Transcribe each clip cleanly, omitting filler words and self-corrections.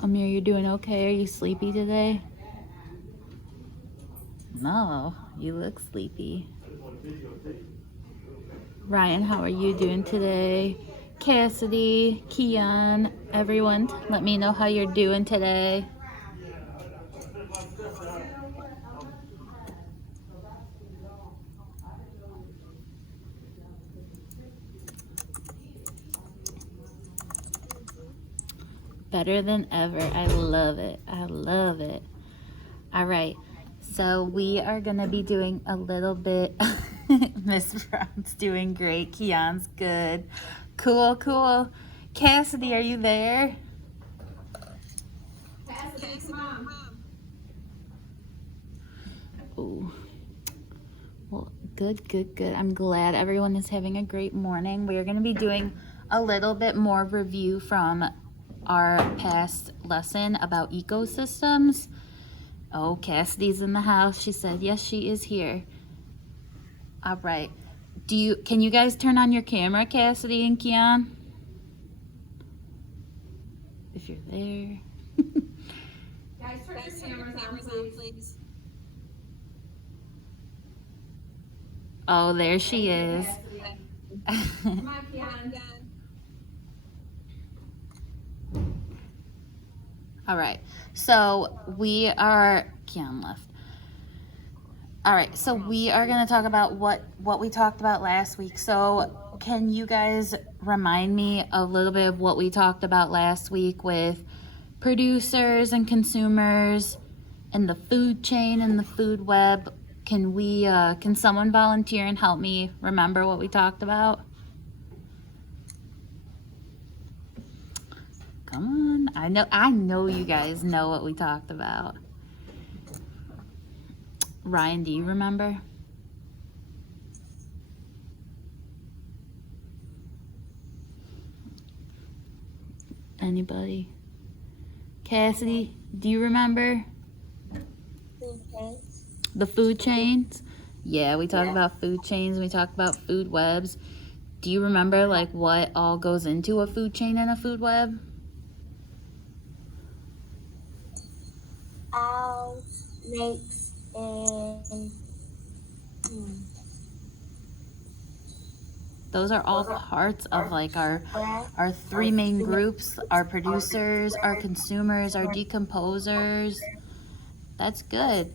Amir, you doing okay? Are you sleepy today? No, you look sleepy. Ryan, how are you doing today? Cassidy, Keon, everyone, let me know how you're doing today. Better than ever. I love it. I love it. All right. So we are going to be doing a little bit. Miss Brown's doing great. Keon's good. Cool, cool. Cassidy, are you there? Cassidy, come on. Ooh. Well, good, good, good. I'm glad everyone is having a great morning. We are going to be doing a little bit more review from our past lesson about ecosystems. Oh, Cassidy's in the house. She said, yes, she is here. All right. Can you guys turn on your camera, Cassidy and Keon? If you're there. Guys, turn your cameras on, please. Oh, there she is. Come on, Keon. All right. So Keon left. All right, so we are going to talk about what we talked about last week. So can you guys remind me a little bit of what we talked about last week with producers and consumers and the food chain and the food web? Can someone volunteer and help me remember what we talked about? Come on. I know you guys know what we talked about. Ryan, do you remember? Anybody? Cassidy, do you remember? The food chains? Yeah, we talked about food chains, we talked about food webs. Do you remember like what all goes into a food chain and a food web? Owls, snakes, and Those are all parts of like our three main groups: our producers, our consumers, our decomposers. That's good.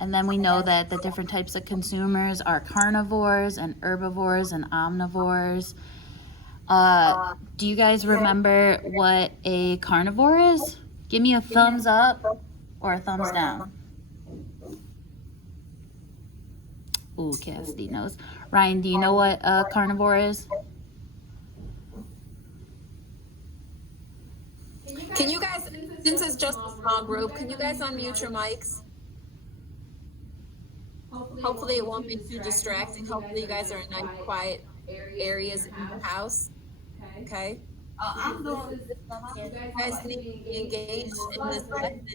And then we know that the different types of consumers are carnivores and herbivores and omnivores. Do you guys remember what a carnivore is? Give me a thumbs up or a thumbs down. Ooh, Cassidy knows. Ryan, do you know what a carnivore is? Can you guys, since it's just a small group, can you guys unmute your mics? Hopefully it won't be too distracting. Hopefully you guys are in nice, quiet areas in the house. Okay? I'm going to You guys need to be engaged in this lesson.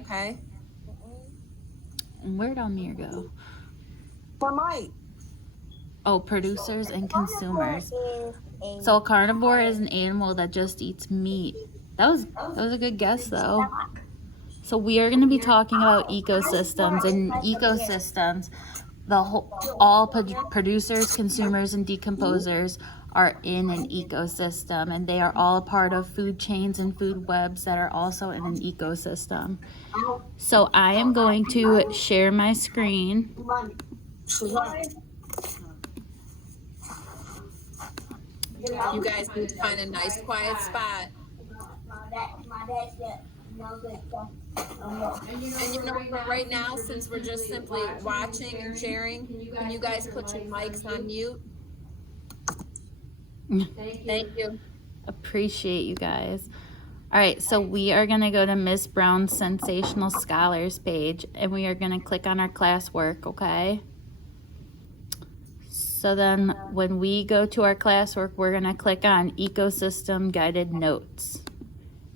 Okay? And where'd Amir go? for Mike. Oh, producers and consumers. So a carnivore is an animal that just eats meat. That was a good guess though. So we are going to be talking about ecosystems, and ecosystems, all producers, consumers, and decomposers are in an ecosystem, and they are all a part of food chains and food webs that are also in an ecosystem. So I am going to share my screen. You guys need to find a nice, quiet spot. And you know, for right now, since we're just simply watching and sharing, can you guys put your mics on mute? Thank you. Appreciate you guys. All right, so we are going to go to Miss Brown's Sensational Scholars page, and we are going to click on our classwork, okay? So then when we go to our classwork, we're going to click on Ecosystem Guided Notes.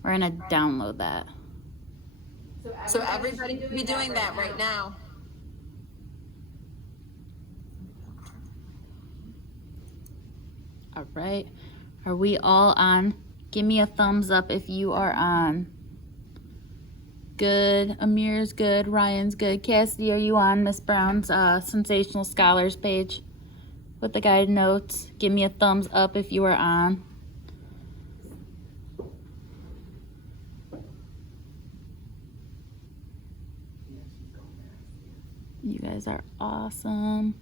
We're going to download that. So everybody should be doing that right now. All right. Are we all on? Give me a thumbs up if you are on. Good. Amir's good. Ryan's good. Cassidy, are you on Miss Brown's Sensational Scholars page with the guided notes? Give me a thumbs up if you are on. You guys are awesome.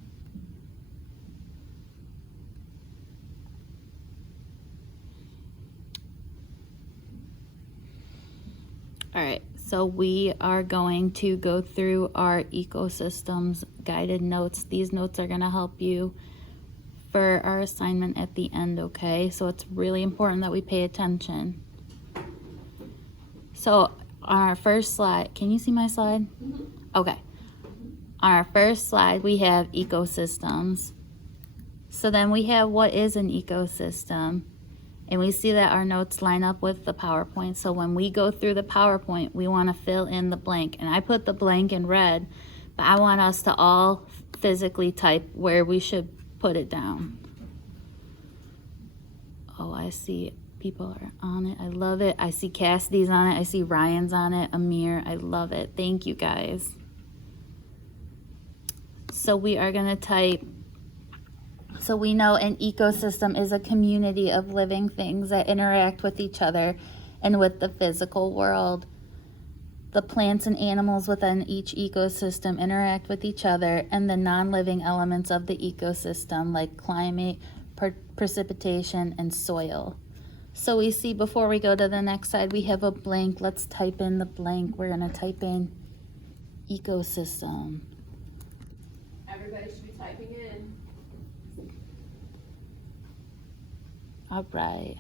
All right, so we are going to go through our ecosystems guided notes. These notes are going to help you for our assignment at the end, okay? So it's really important that we pay attention. So on our first slide, can you see my slide? Okay. On our first slide, we have ecosystems. So then we have what is an ecosystem. And we see that our notes line up with the PowerPoint. So when we go through the PowerPoint, we want to fill in the blank. And I put the blank in red, but I want us to all physically type where we should put it down. Oh, I see people are on it. I love it. I see Cassidy's on it. I see Ryan's on it. Amir, I love it. Thank you, guys. So we are going to type. So we know an ecosystem is a community of living things that interact with each other and with the physical world. The plants and animals within each ecosystem interact with each other and the non-living elements of the ecosystem like climate, precipitation, and soil. So we see before we go to the next slide, we have a blank. Let's type in the blank. We're going to type in ecosystem. Everybody should be typing in. All right.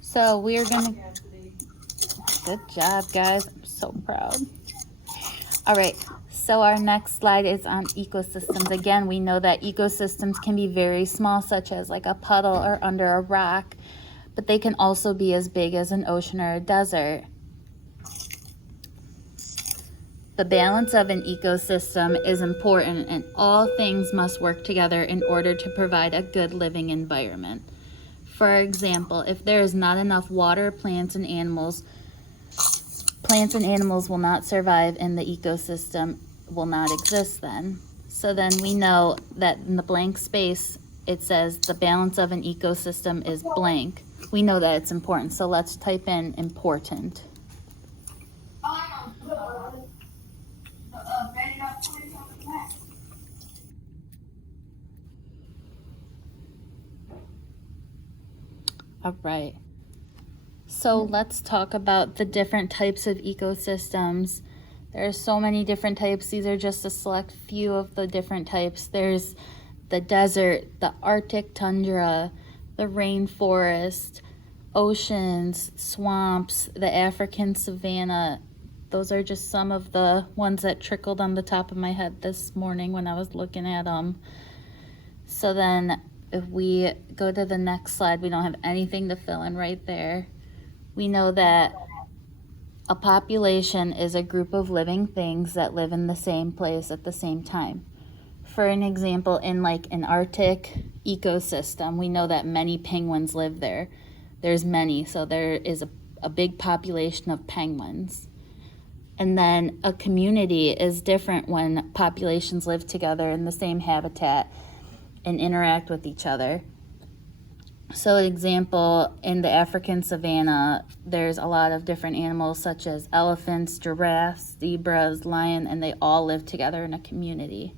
So we're gonna, good job, guys. I'm so proud. All right, so our next slide is on ecosystems. Again, we know that ecosystems can be very small, such as like a puddle or under a rock, but they can also be as big as an ocean or a desert. The balance of an ecosystem is important, and all things must work together in order to provide a good living environment. For example, if there is not enough water, plants and animals will not survive, and the ecosystem will not exist then. So then we know that in the blank space, it says the balance of an ecosystem is blank. We know that it's important, so let's type in important. All right. So let's talk about the different types of ecosystems. There are so many different types. These are just a select few of the different types. There's the desert, the Arctic tundra, the rainforest, oceans, swamps, the African savanna. Those are just some of the ones that trickled on the top of my head this morning when I was looking at them. So then if we go to the next slide, we don't have anything to fill in right there. We know that a population is a group of living things that live in the same place at the same time. For an example, in like an Arctic ecosystem, we know that many penguins live there. There's many, so there is a big population of penguins. And then a community is different when populations live together in the same habitat and interact with each other. So example, in the African savanna, there's a lot of different animals such as elephants, giraffes, zebras, lion, and they all live together in a community.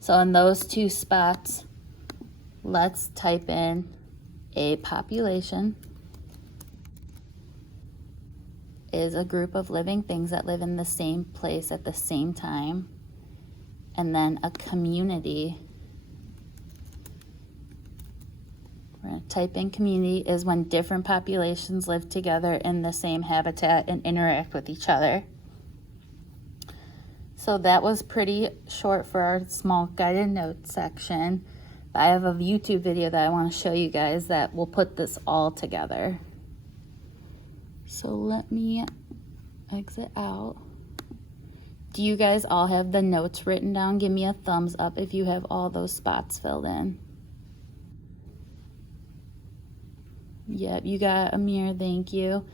So in those two spots, let's type in a population is a group of living things that live in the same place at the same time. And then a community, we're going to type in community, is when different populations live together in the same habitat and interact with each other. So that was pretty short for our small guided notes section. I have a YouTube video that I want to show you guys that will put this all together. So let me exit out Do you guys all have the notes written down? Give me a thumbs up if you have all those spots filled in. Yep, you got Amir, thank you.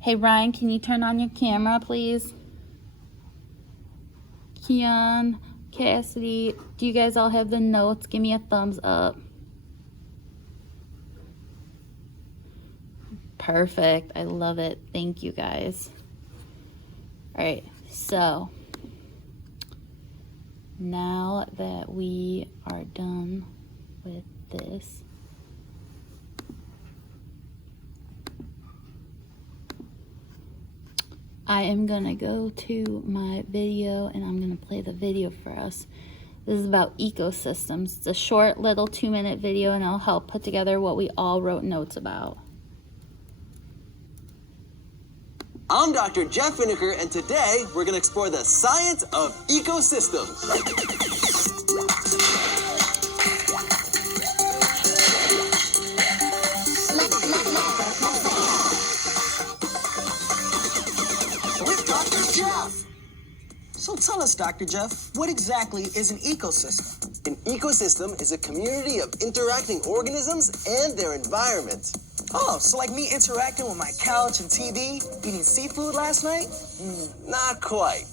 Hey Ryan, can you turn on your camera, please? Keon, Cassidy, do you guys all have the notes? Give me a thumbs up. Perfect, I love it. Thank you guys. All right, so now that we are done with this, I am gonna go to my video and I'm gonna play the video for us. This is about ecosystems. It's a short little 2-minute video and it'll help put together what we all wrote notes about. I'm Dr. Jeff Vinegar, and today we're going to explore the science of ecosystems. With Dr. Jeff. So tell us, Dr. Jeff, what exactly is an ecosystem? An ecosystem is a community of interacting organisms and their environment. Oh, so like me interacting with my couch and TV, eating seafood last night? Not quite.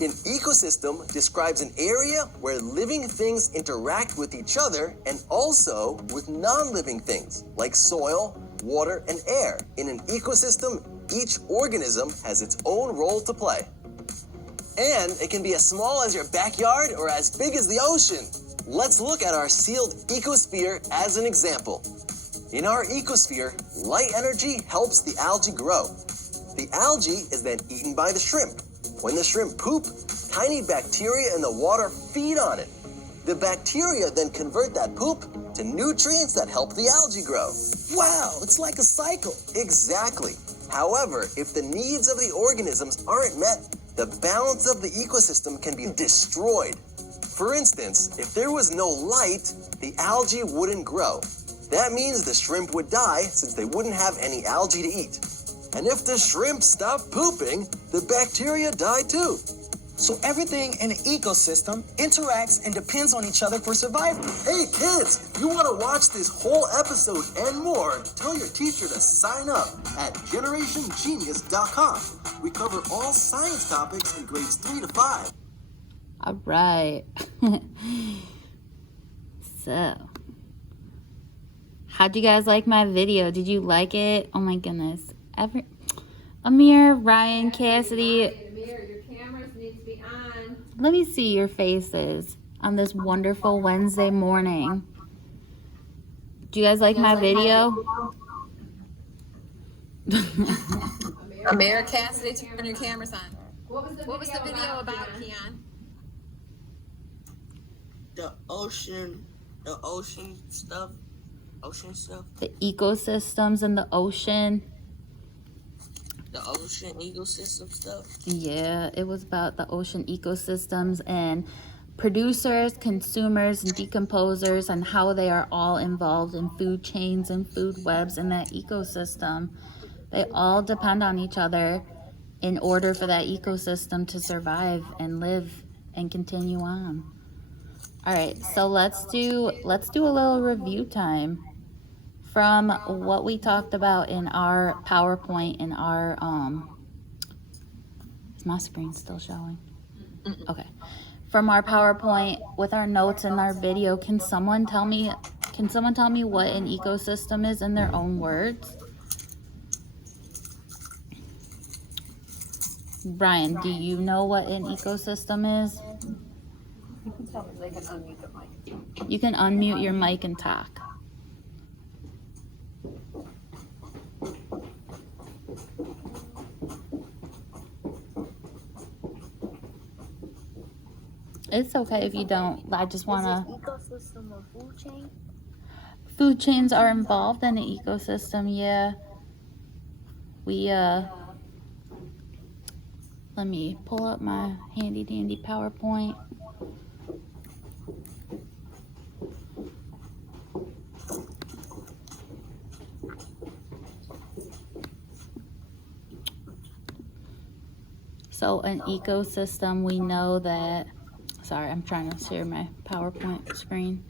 An ecosystem describes an area where living things interact with each other and also with non-living things like soil, water, and air. In an ecosystem, each organism has its own role to play. And it can be as small as your backyard or as big as the ocean. Let's look at our sealed ecosphere as an example. In our ecosphere, light energy helps the algae grow. The algae is then eaten by the shrimp. When the shrimp poop, tiny bacteria in the water feed on it. The bacteria then convert that poop to nutrients that help the algae grow. Wow, it's like a cycle. Exactly. However, if the needs of the organisms aren't met, the balance of the ecosystem can be destroyed. For instance, if there was no light, the algae wouldn't grow. That means the shrimp would die since they wouldn't have any algae to eat. And if the shrimp stopped pooping, the bacteria die too. So everything in an ecosystem interacts and depends on each other for survival. Hey kids, you want to watch this whole episode and more? Tell your teacher to sign up at generationgenius.com. We cover all science topics in grades 3 to 5. All right. So, how'd you guys like my video? Did you like it? Oh my goodness. Amir, Ryan, Cassidy. Amir, your cameras need to be on. Let me see your faces on this wonderful Wednesday morning. Do you guys like my video? Amir, Cassidy, turn your cameras on. What was the video about, Keon? The ocean stuff. Ocean stuff. The ecosystems in the ocean. The ocean ecosystem stuff. Yeah, it was about the ocean ecosystems and producers, consumers, and decomposers and how they are all involved in food chains and food webs in that ecosystem. They all depend on each other in order for that ecosystem to survive and live and continue on. All right, so let's do a little review time from what we talked about in our PowerPoint in our is my screen still showing? Okay. From our PowerPoint with our notes and our video, can someone tell me what an ecosystem is in their own words? Brian, do you know what an ecosystem is? You can unmute your mic and talk. It's okay if you don't. I just want to... Ecosystem or food chain? Food chains are involved in the ecosystem, yeah. Let me pull up my handy dandy PowerPoint. So an ecosystem, we know that, sorry, I'm trying to share my PowerPoint screen.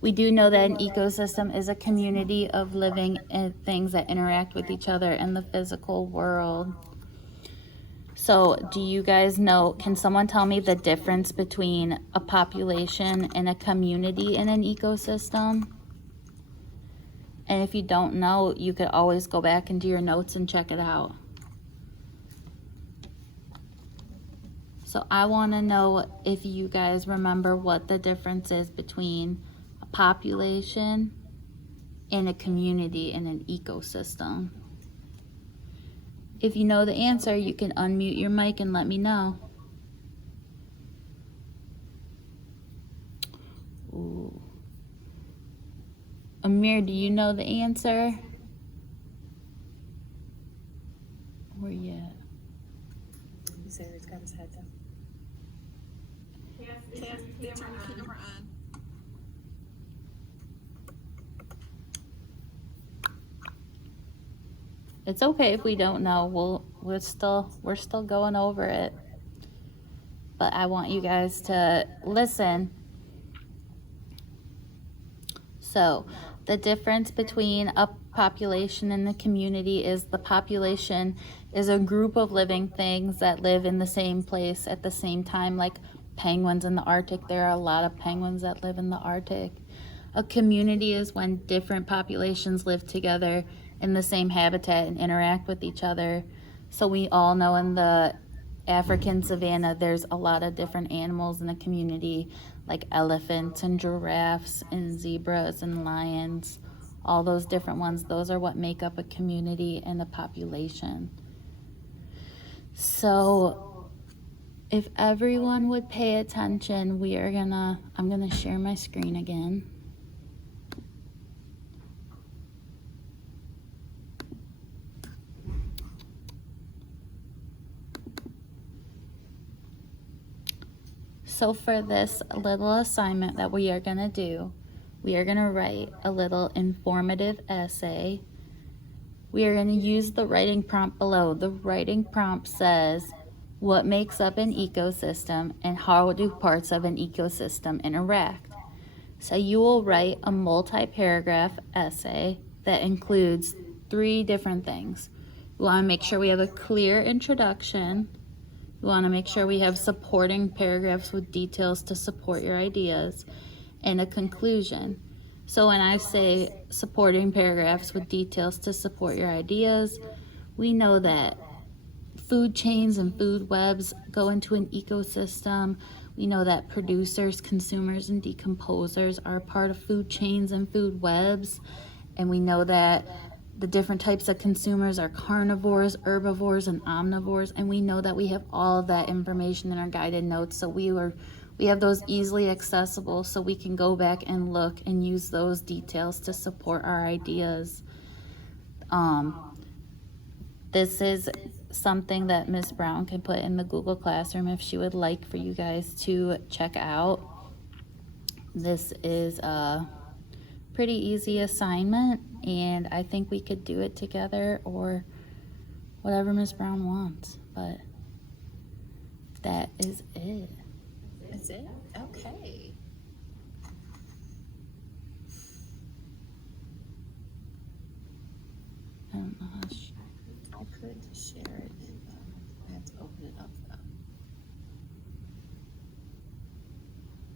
We do know that an ecosystem is a community of living things that interact with each other in the physical world. So do you guys know, can someone tell me the difference between a population and a community in an ecosystem? And if you don't know, you could always go back into your notes and check it out. So I want to know if you guys remember what the difference is between a population and a community in an ecosystem. If you know the answer, you can unmute your mic and let me know. Ooh. Amir, do you know the answer? Where you at? He's there, he's got his head down. Turn the Camera on. It's okay if we don't know. We're still going over it. But I want you guys to listen. So, the difference between a population and the community is the population is a group of living things that live in the same place at the same time, like penguins in the Arctic. There are a lot of penguins that live in the Arctic. A community is when different populations live together in the same habitat and interact with each other. So we all know in the African savanna, there's a lot of different animals in the community, like elephants and giraffes and zebras and lions, all those different ones. Those are what make up a community and a population. So if everyone would pay attention, I'm gonna share my screen again. So for this little assignment that we are going to do, we are going to write a little informative essay. We are going to use the writing prompt below. The writing prompt says, what makes up an ecosystem and how do parts of an ecosystem interact? So you will write a multi-paragraph essay that includes 3 different things. We want to make sure we have a clear introduction. We want to make sure we have supporting paragraphs with details to support your ideas, and a conclusion. So when I say supporting paragraphs with details to support your ideas, we know that food chains and food webs go into an ecosystem. We know that producers, consumers, and decomposers are part of food chains and food webs. And we know that the different types of consumers are carnivores, herbivores, and omnivores. And we know that we have all of that information in our guided notes. So we have those easily accessible, so we can go back and look and use those details to support our ideas. This is something that Ms. Brown can put in the Google Classroom if she would like for you guys to check out. This is a pretty easy assignment, and I think we could do it together or whatever Ms. Brown wants, but that is it. That's it? Okay. I don't know how I could share it. I have to open it up though.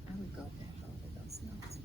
I would go back over those notes.